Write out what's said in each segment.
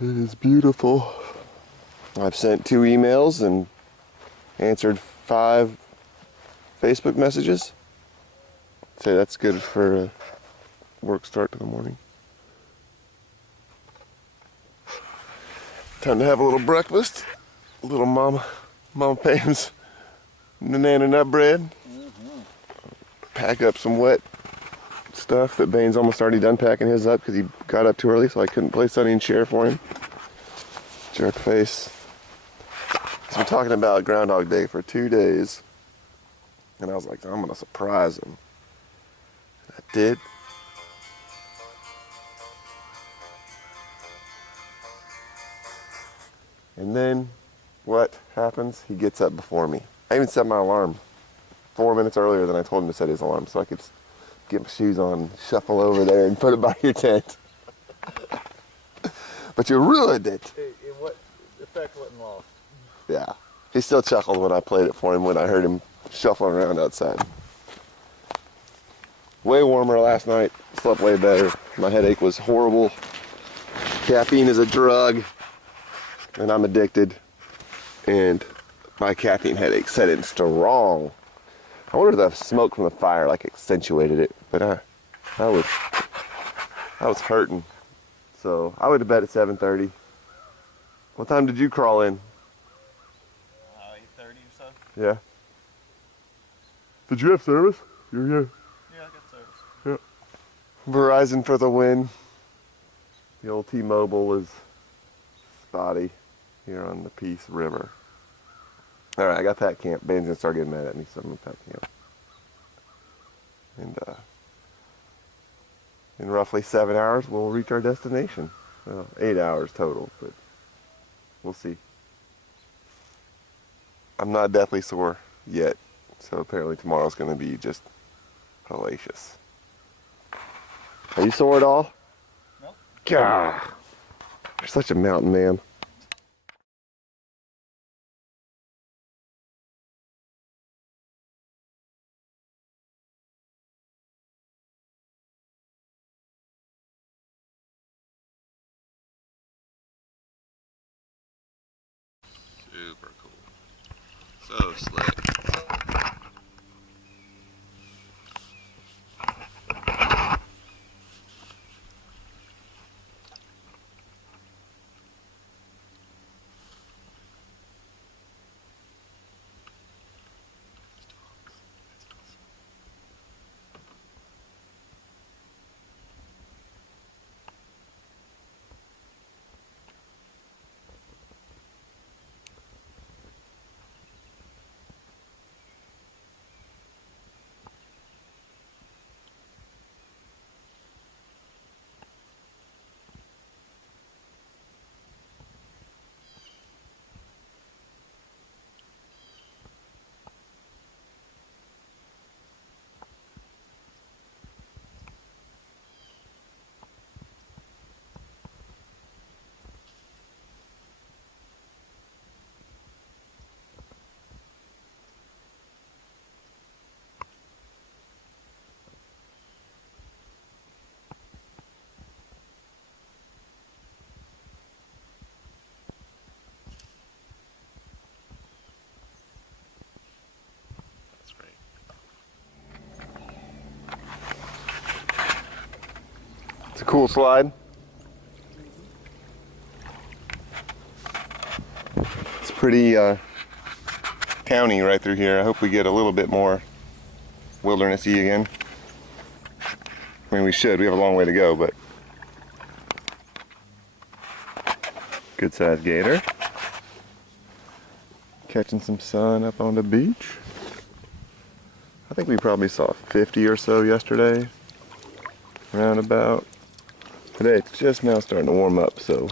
It is beautiful. I've sent 2 emails and answered 5 Facebook messages. Say that's good for a work start to the morning. Time to have a little breakfast. A little Mama Pam's banana nut bread. Pack up some wet stuff that Bane's almost already done packing his up because he got up too early, so I couldn't play Sonny and Cher for him. Jerk face. He's been talking about Groundhog Day for 2 days, and I was like, I'm gonna surprise him. I did. And then what happens? He gets up before me. I even set my alarm 4 minutes earlier than I told him to set his alarm, so I could get my shoes on, shuffle over there, and put it by your tent. But you ruined it. What effect wasn't lost? Yeah. He still chuckled when I played it for him when I heard him shuffling around outside. Way warmer last night. Slept way better. My headache was horrible. Caffeine is a drug, and I'm addicted. And my caffeine headache set in strong. I wonder if the smoke from the fire like accentuated it, but I was hurting. So I went to bed at 7:30. What time did you crawl in? 8:30 or so. Yeah. Did you have service? You're here. Yeah, I got service. Yeah. Verizon for the win. The old T-Mobile is spotty here on the Peace River. All right, I got Pat Camp. Bane's gonna start getting mad at me, so I'm gonna Pat Camp. And in roughly 7 hours, we'll reach our destination. Well, 8 hours total, but we'll see. I'm not deathly sore yet, so apparently tomorrow's gonna be just hellacious. Are you sore at all? Nope. God, you're such a mountain man. Super cool. So slick. It's a cool slide. It's pretty towny right through here. I hope we get a little bit more wildernessy again. I mean, we should. We have a long way to go, but good sized gator. Catching some sun up on the beach. I think we probably saw 50 or so yesterday, roundabout. Today it's just now starting to warm up, so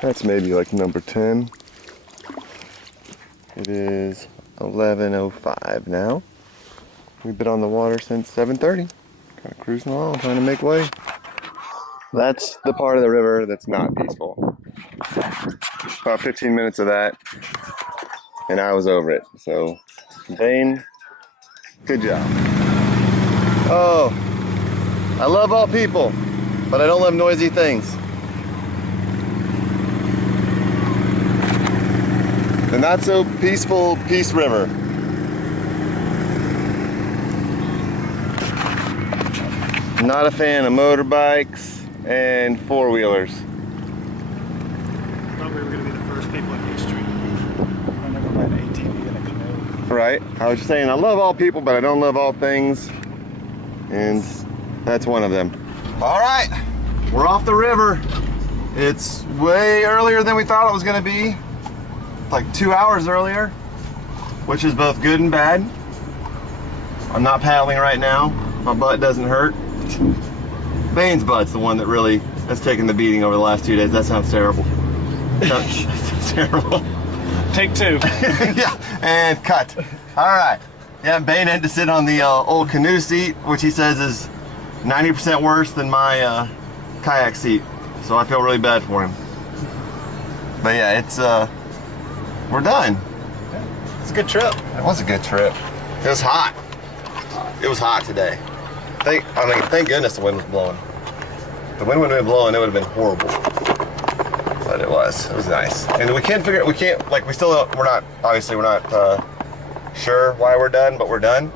that's maybe like number 10. It is 11:05 now. We've been on the water since 7:30. Kind of cruising along, trying to make way. That's the part of the river that's not peaceful. About 15 minutes of that, and I was over it. So, Bane, good job. Oh, I love all people, but I don't love noisy things. The not so peaceful Peace River. Not a fan of motorbikes and four-wheelers. Thought we were going to be the first people in history. I never met an ATV in a canoe. Right. I was just saying I love all people, but I don't love all things. And that's one of them. All right. We're off the river. It's way earlier than we thought it was going to be. Like 2 hours earlier, which is both good and bad. I'm not paddling right now. My butt doesn't hurt. Bane's butt's the one that really has taken the beating over the last 2 days. That sounds terrible. That sounds terrible. Take two. Yeah, and cut. All right. Yeah, Bane had to sit on the old canoe seat, which he says is 90% worse than my kayak seat. So I feel really bad for him. But yeah, it's we're done. It's a good trip. It was a good trip. It was hot. It was hot today. Thank goodness the wind was blowing. If the wind wouldn't have been blowing, it would have been horrible. But it was nice. And we're not sure why we're done, but we're done.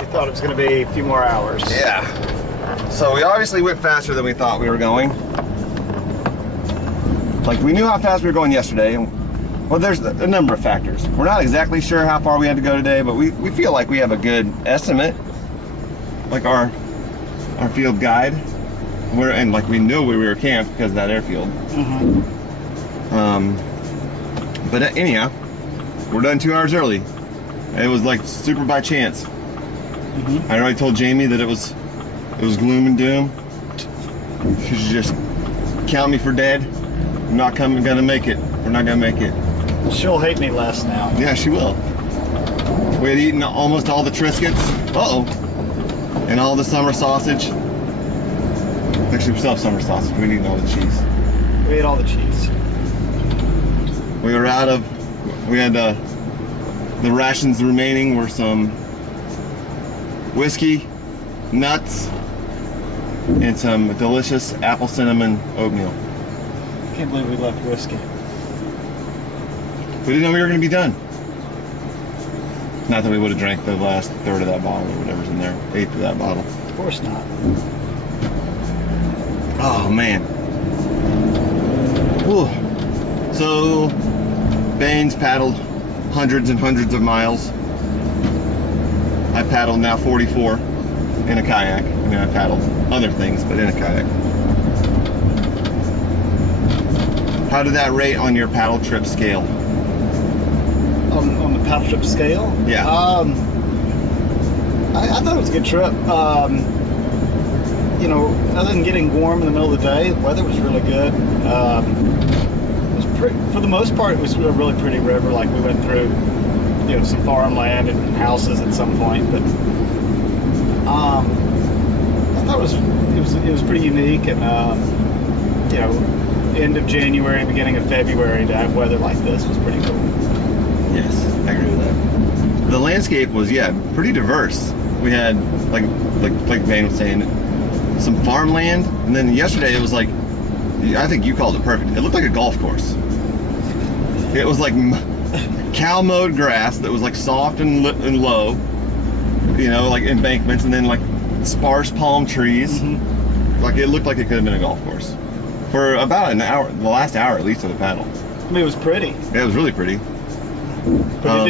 We thought it was going to be a few more hours. Yeah. So we obviously went faster than we thought we were going. Like, we knew how fast we were going yesterday, and well, there's a number of factors. We're not exactly sure how far we had to go today, but we feel like we have a good estimate. Like our field guide, and like we knew we were camped because of that airfield. But anyhow, we're done 2 hours early. It was like super by chance. I already told Jamie that it was gloom and doom. She should just count me for dead. I'm not gonna make it. We're not gonna make it. She'll hate me less now. Yeah, she will. We had eaten almost all the Triscuits. And all the summer sausage. Actually, we still have summer sausage. We didn't eat all the cheese. We ate all the cheese. We had the rations remaining were some whiskey, nuts, and some delicious apple cinnamon oatmeal. I can't believe we left whiskey. We didn't know we were going to be done. Not that we would have drank the last third of that bottle or whatever's in there, eighth of that bottle. Of course not. Oh man. Whew. So, Bane's paddled hundreds and hundreds of miles. I paddled now 44 in a kayak. I mean, I paddled other things, but in a kayak. How did that rate on your paddle trip scale? On the paddle trip scale? Yeah. I thought it was a good trip. You know, other than getting warm in the middle of the day, the weather was really good. It was for the most part, it was a really pretty river. Like, we went through, you know, some farmland and houses at some point, but I thought it was pretty unique. And you know, end of January, beginning of February to have weather like this was pretty cool. Yes, I agree with that. The landscape was, pretty diverse. We had, like Vane was saying, some farmland, and then yesterday it was like, I think you called it perfect. It looked like a golf course. It was like cow mowed grass that was like soft and low, you know, like embankments, and then like sparse palm trees. Like, it looked like it could have been a golf course for about an hour, the last hour at least of the paddle. I mean, it was pretty. Yeah, it was really pretty. But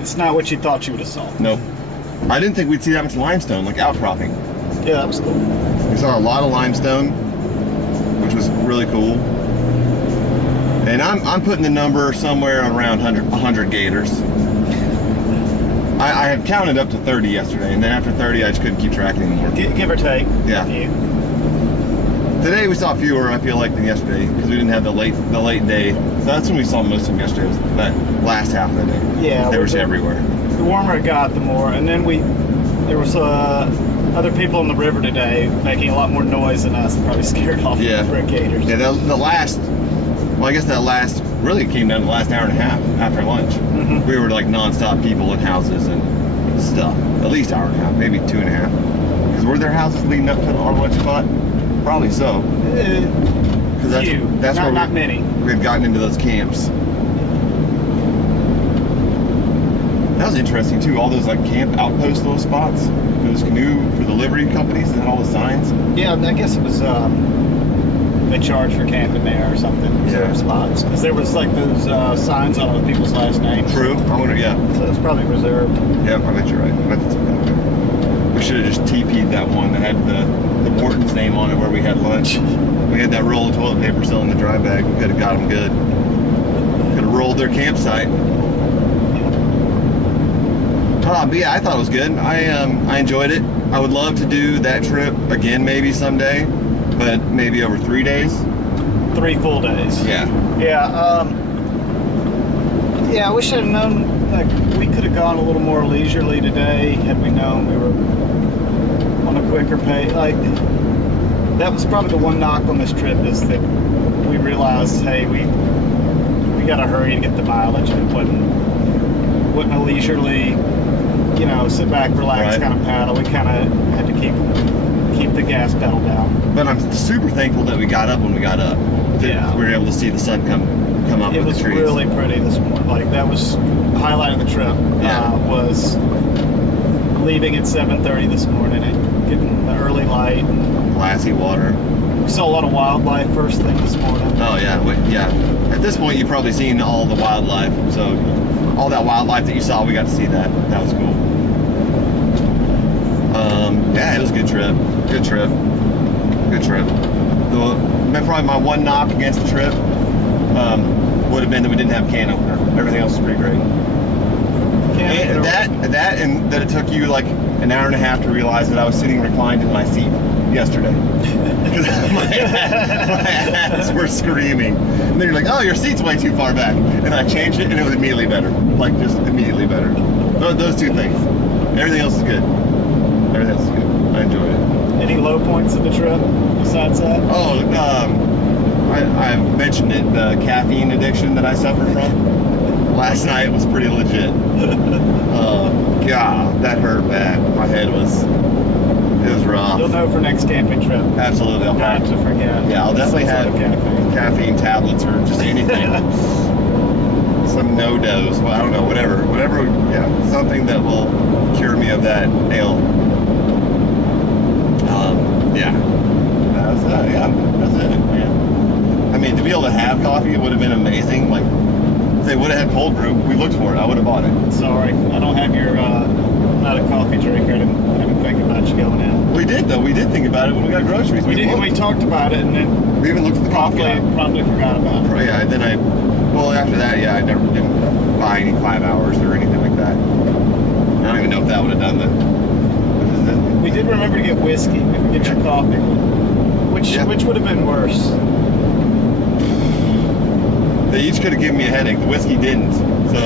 it's not what you thought you would have saw. Nope. I didn't think we'd see that much limestone, like outcropping. Yeah, that was cool. We saw a lot of limestone, which was really cool. And I'm putting the number somewhere around 100 gators. I had counted up to 30 yesterday, and then after 30, I just couldn't keep track anymore. Give or take. Yeah. Today we saw fewer, I feel like, than yesterday, because we didn't have the late day. So that's when we saw most of them yesterday, was that last half of the day. Yeah. They were just everywhere. The warmer it got, the more. And then there was other people on the river today making a lot more noise than us, and probably scared off the gators. Yeah, I guess that last really came down to the last hour and a half after lunch. We were like nonstop people in houses and stuff. At least hour and a half, maybe 2.5. Because were there houses leading up to our lunch spot? Probably so. Because Few, that's where not many. we had gotten into those camps. That was interesting too. All those like camp outpost little spots. Those canoe for the livery companies and all the signs. Yeah, I guess it was. They charged for camping there or something. Reserved spots because there was like those signs on other people's last names. True. I wonder. Yeah. So it's probably reserved. Yeah, I bet you're right. I bet that's what happened. We should have just TP'd that one that had the warden's name on it where we had lunch. We had that roll of toilet paper still in the dry bag. We could have got them good. Could have rolled their campsite. But yeah, I thought it was good. I enjoyed it. I would love to do that trip again maybe someday, but maybe over 3 days. 3 full days. Yeah. Yeah. Yeah, I wish I'd known. Like, we could have gone a little more leisurely today had we known we were on a quicker pace. Like, that was probably the one knock on this trip is that we realized, hey, we got to hurry to get the mileage, and it wasn't a leisurely, you know, sit back, relax kind of paddle. We kind of had to keep the gas pedal down. But I'm super thankful that we got up when we got up. Yeah. We were able to see the sun come up It with was the trees. really pretty this morning. Like, that was the highlight of the trip. Yeah. Was leaving at 7:30 this morning and getting the early light. Glassy water. We saw a lot of wildlife first thing this morning. Oh yeah, yeah. At this point, you've probably seen all the wildlife. So all that wildlife that you saw, we got to see that. That was cool. Yeah, it was a good trip. Good trip. Good trip. Probably my one knock against the trip would have been that we didn't have a can opener. Everything else was pretty great. And that it took you like an hour and a half to realize that I was sitting reclined in my seat yesterday. Because my ass were screaming. And then you're like, oh, your seat's way too far back. And I changed it and it was immediately better. Like, just immediately better. Those two things. Everything else is good. Everything else is good. I enjoyed it. Any low points of the trip besides that? Oh, I mentioned it, the caffeine addiction that I suffer from. Last night was pretty legit. God, that hurt bad. My head was rough. You'll know for next camping trip. Absolutely. Not to forget. Yeah, I'll definitely have caffeine tablets or just anything. Some no-dose. Well, I don't know, whatever, yeah, something that will cure me of that ail. Yeah. That's it, man. I mean, to be able to have coffee, it would have been amazing. Like, if they would have had cold brew, we looked for it, I would have bought it. Sorry, I don't have your, not a coffee drinker. I didn't think about you going in. We did, though. We did think about it when we got groceries. We talked about it, and then we even looked at the coffee. Probably forgot about it. Yeah, then after that, yeah, I didn't buy any 5 hours or anything like that. I don't even know if that would have done that. We did remember to get whiskey. We could get your coffee. Which would have been worse? They each could have given me a headache. The whiskey didn't. So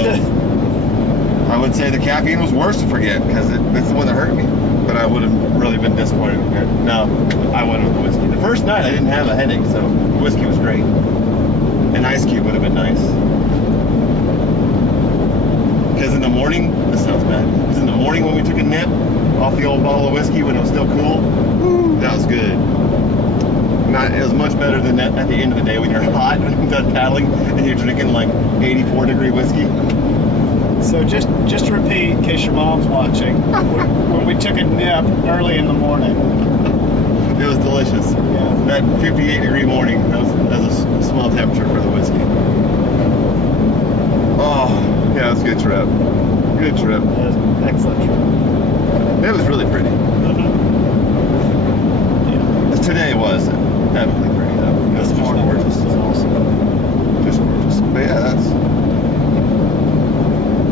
I would say the caffeine was worse to forget because it's the one that hurt me. But I would have really been disappointed. No, I went with the whiskey. The first night I didn't have a headache, so the whiskey was great. An ice cube would have been nice. Because in the morning, this sounds bad. Because in the morning when we took a nip off the old bottle of whiskey when it was still cool, that was good. It was much better than at the end of the day when you're hot and done paddling and you're drinking like 84-degree whiskey. So just to repeat, in case your mom's watching, when we took a nip early in the morning. It was delicious. Yeah. That 58-degree morning, that was a swell temperature for the whiskey. Oh, yeah, it was a good trip. Good trip. Excellent trip. It was really pretty. Yeah. Today was heavily pretty though. This morning gorgeous. was awesome. Just gorgeous. But yeah, that's.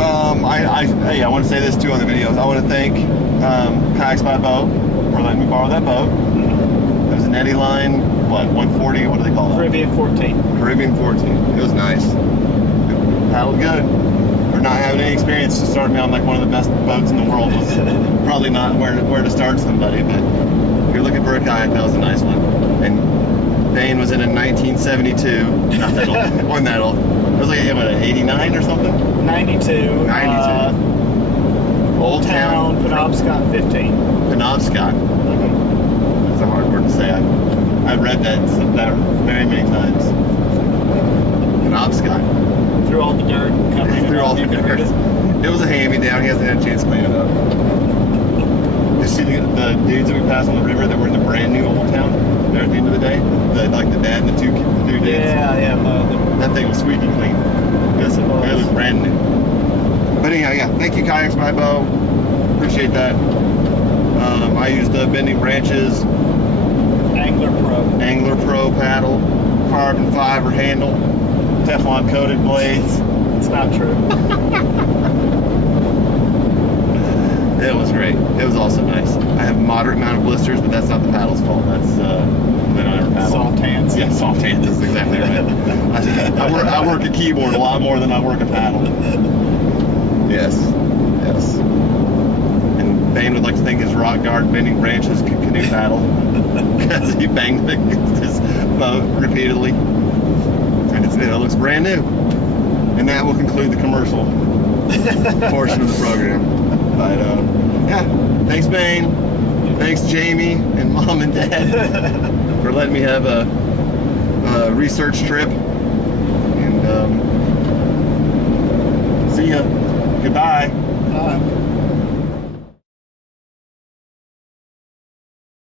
I want to say this too on the videos. I want to thank Kayaks by Boat for letting me borrow that boat. It was an Eddy line, 140, what do they call that? Caribbean 14. Caribbean 14. It was nice. It paddled good. For not having any experience to start me on like one of the best boats in the world was probably not where to start somebody, but if you're looking for a kayak, that was a nice one. And Dane was in a 1972, not that old, wasn't that old. It was like, what, an 89 or something? 92. 92. Old Town. Penobscot 15. Penobscot. That's a hard word to say. I'd read that very many times. Penobscot. Through all the dirt, covering it Through all up, the you covered dirt. it. It was a hand-me-down. He hasn't had a chance to clean it up. You see the dudes that we passed on the river that were in the brand new old town there at the end of the day? Like the dad and the two dudes? Yeah. That thing was squeaky clean. Yes, it was. It was brand new. But anyhow, yeah, thank you, Kayaks by Bo. Appreciate that. I used the Bending Branches Angler Pro paddle, carbon fiber handle, Teflon coated blades. It's not true. It was great. It was also nice. I have a moderate amount of blisters, but that's not the paddle's fault. That's they don't ever paddle. Soft hands. Yeah, soft hands. That's exactly right. I work a keyboard a lot more than I work a paddle. Yes. And Bane would like to thank his rock guard Bending Branches canoe paddle because he banged his boat repeatedly, and it looks brand new. And that will conclude the commercial portion of the program. But yeah, thanks Bane, thanks Jamie and Mom and Dad for letting me have a research trip. And see ya. Goodbye. Bye.